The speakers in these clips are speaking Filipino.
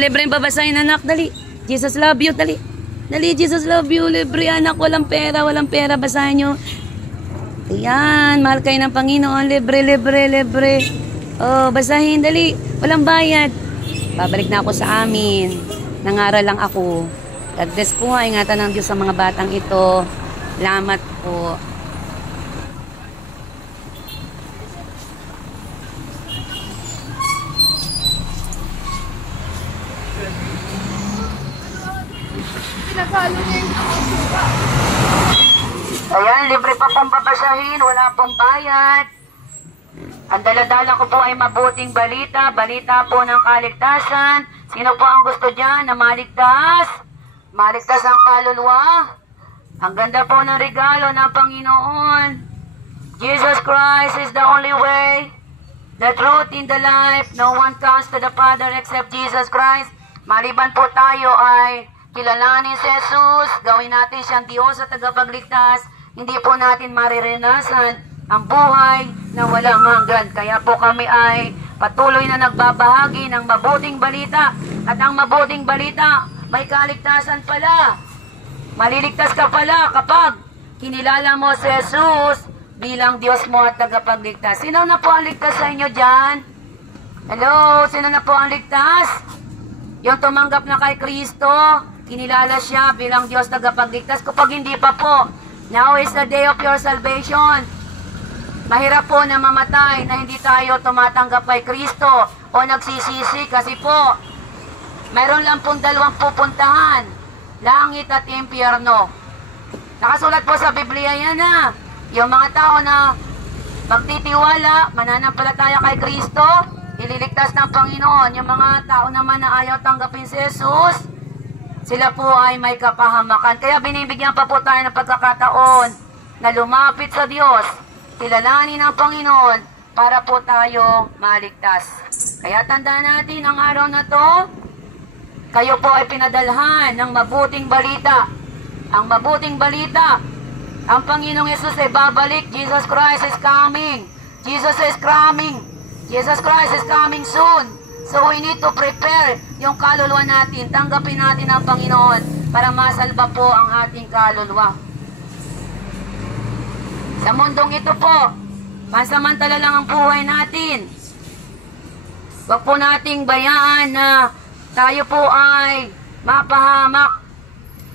Libre yung babasahin, anak, dali. Jesus love you, dali. Dali, Jesus love you, libre anak, walang pera, basahin nyo. Ayan, mahal kayo ng Panginoon, libre. Oh, basahin, dali, walang bayad. Babalik na ako sa amin. Nangaral lang ako. God bless po, ingatan ng Diyos sa mga batang ito. Salamat po. Ayan, libre pa pong babasahin, wala pong bayad. Ang daladala ko po ay mabuting balita, balita po ng kaligtasan. Sino po ang gusto dyan na maligtas? Maligtas ang kaluluwa. Ang ganda po ng regalo ng Panginoon. Jesus Christ is the only way, the truth in the life. No one comes to the Father except Jesus Christ. Maliban po tayo ay kilalanin si Jesus, gawin natin siyang Diyos at tagapagligtas, hindi po natin mariranasan ang buhay na walang hanggan. Kaya po kami ay patuloy na nagbabahagi ng mabuting balita. At ang mabuting balita, may kaligtasan pala. Maliligtas ka pala kapag kinilala mo si Jesus bilang Diyos mo at tagapagligtas. Sino na po ang ligtas sa inyo dyan? Hello, sino na po ang ligtas? Yung tumanggap na kay Kristo, kinilala siya bilang Diyos tagapagligtas. Kapag hindi pa po, now is the day of your salvation. Mahirap po na mamatay na hindi tayo tumatanggap kay Kristo o nagsisisi kasi po, mayroon lang pong dalawang pupuntahan, langit at impyerno. Nakasulat po sa Biblia yan na, yung mga tao na magtitiwala, mananampalataya kay Kristo, ililigtas ng Panginoon. Yung mga tao naman na ayaw tanggapin si Jesus, sila po ay may kapahamakan. Kaya binibigyan pa po tayo ng pagkakataon na lumapit sa Diyos, kilalanin ng Panginoon para po tayo maligtas. Kaya tandaan natin ang araw na to, kayo po ay pinadalhan ng mabuting balita. Ang mabuting balita, ang Panginoong Yesus ay babalik. Jesus Christ is coming. Jesus is coming. Jesus Christ is coming soon. So we need to prepare yung kaluluwa natin. Tanggapin natin ang Panginoon para masalba po ang ating kaluluwa. Sa mundong ito po, pansamantala lang ang buhay natin. Huwag po nating bayaan na tayo po ay mapahamak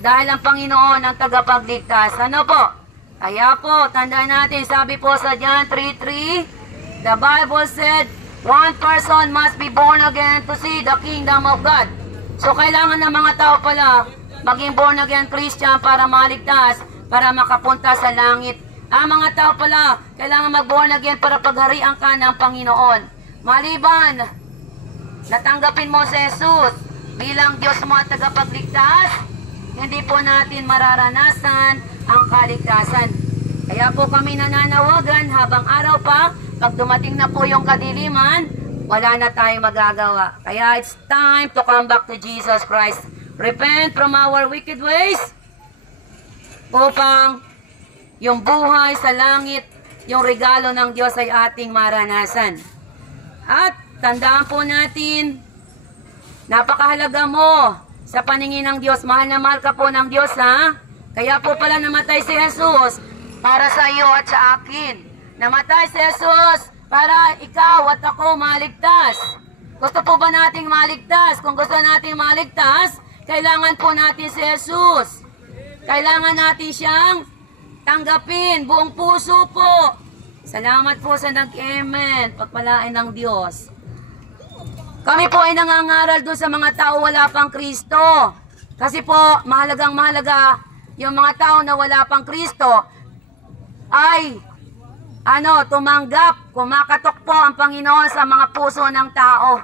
dahil ang Panginoon ang tagapagligtas. Ano po? Kaya po, tandaan natin, sabi po sa John 3:3, the Bible said, one person must be born again to see the kingdom of God. So kailangan ng mga tao pala maging born again Christian para maligtas, para makapunta sa langit. Ang mga tao pala kailangan mag-born again para pagharian ka ng Panginoon. Maliban, natanggapin mo si Jesus bilang Diyos mo at tagapagligtas, hindi po natin mararanasan ang kaligtasan. Kaya po kami nananawagan habang araw pa, pag dumating na po yung kadiliman, wala na tayong magagawa. Kaya it's time to come back to Jesus Christ. Repent from our wicked ways upang yung buhay sa langit, yung regalo ng Diyos ay ating maranasan. At tandaan po natin, napakahalaga mo sa paningin ng Diyos. Mahal na mahal ka po ng Diyos, ha? Kaya po pala namatay si Jesus para sa iyo at sa akin. Namatay si Jesus para ikaw at ako maligtas. Gusto po ba nating maligtas? Kung gusto nating maligtas, kailangan po natin si Jesus. Kailangan natin siyang tanggapin, buong puso po. Salamat po sa nag-amen. Pagpalain ng Diyos. Kami po ay nangangaral doon sa mga tao wala pang Kristo. Kasi po, mahalagang mahalaga yung mga tao na wala pang Kristo ay tumanggap, kumakatok po ang Panginoon sa mga puso ng tao.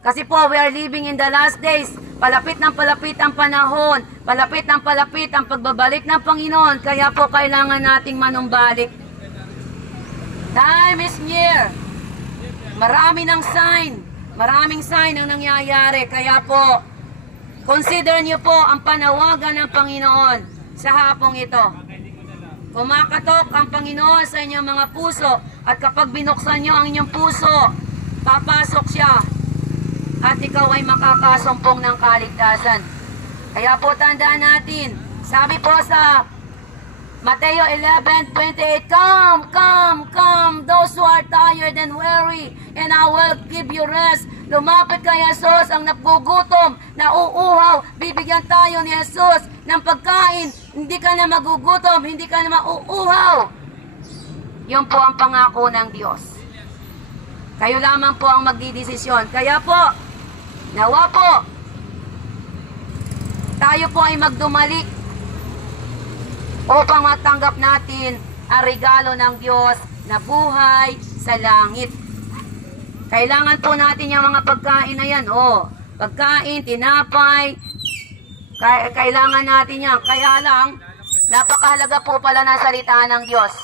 Kasi po, we are living in the last days. Palapit ng palapit ang panahon. Palapit ng palapit ang pagbabalik ng Panginoon. Kaya po, kailangan nating manumbalik. Time is near. Marami ng sign. Maraming sign ang nangyayari. Kaya po, consider niyo po ang panawagan ng Panginoon sa hapong ito. Kumakatok ang Panginoon sa inyong mga puso at kapag binuksan nyo ang inyong puso, papasok siya. at ikaw ay makakasumpong ng kaligtasan. Kaya po tandaan natin, sabi po sa Mateo 11:28, Come, those who are tired and weary, and I will give you rest. Lumapit kay Jesus ang nagugutom, nauuhaw, bibigyan tayo ni Jesus ng pagkain. Hindi ka na magugutom, hindi ka na mauuhaw. Yun po ang pangako ng Diyos. Kayo lamang po ang magdidesisyon. Kaya po, nawa po, tayo po ay magdumalik upang matanggap natin ang regalo ng Diyos na buhay sa langit. Kailangan po natin yung mga pagkain na yan. Pagkain, tinapay, kailangan natin yan. Kaya lang, napakahalaga po pala ng salita ng Diyos.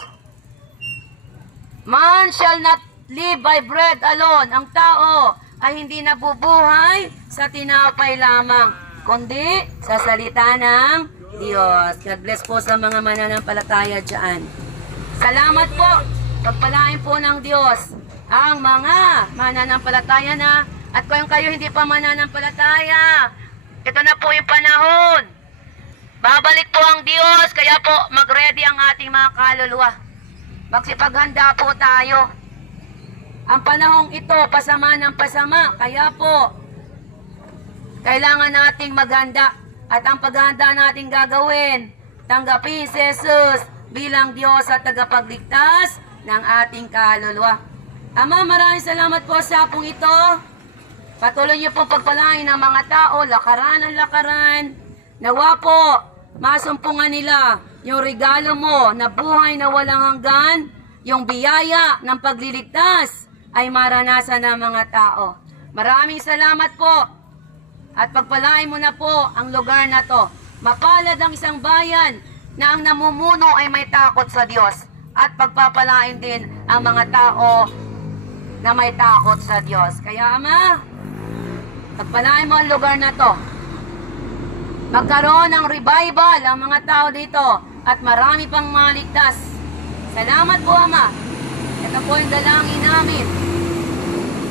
Man shall not live by bread alone. Ang tao ay hindi nabubuhay sa tinapay lamang, kundi sa salita ng Diyos. God bless po sa mga mananampalataya dyan. Salamat po. Pagpalain po ng Diyos ang mga mananampalataya na, at kung kayo hindi pa mananampalataya, ito na po yung panahon. Babalik po ang Diyos, kaya po mag-ready ang ating mga kaluluwa. Magsipaghanda po tayo. Ang panahong ito, pasama ng pasama, kaya po kailangan nating maghanda. At ang paghahanda natin gagawin, tanggapin si Jesus bilang Diyos at tagapagligtas ng ating kaluluwa. Ama, maraming salamat po sa hapong ito. Patuloy niyo pong pagpalain ng mga tao, lakaran ang lakaran. Nawa po, masumpungan nila yung regalo mo na buhay na walang hanggan, yung biyaya ng pagliligtas ay maranasan ng mga tao. Maraming salamat po. At pagpalain mo na po ang lugar na to. Mapalad ang isang bayan na ang namumuno ay may takot sa Diyos. At pagpapalain din ang mga tao na may takot sa Diyos. Kaya Ama, pagpalain mo ang lugar na to. Magkaroon ng revival ang mga tao dito at marami pang maligtas. Salamat po Ama. Ito po yung dalangin namin.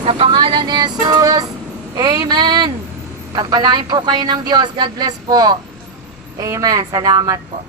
Sa pangalan ni Jesus, Amen. Pagpalain po kayo ng Diyos. God bless po. Amen. Salamat po.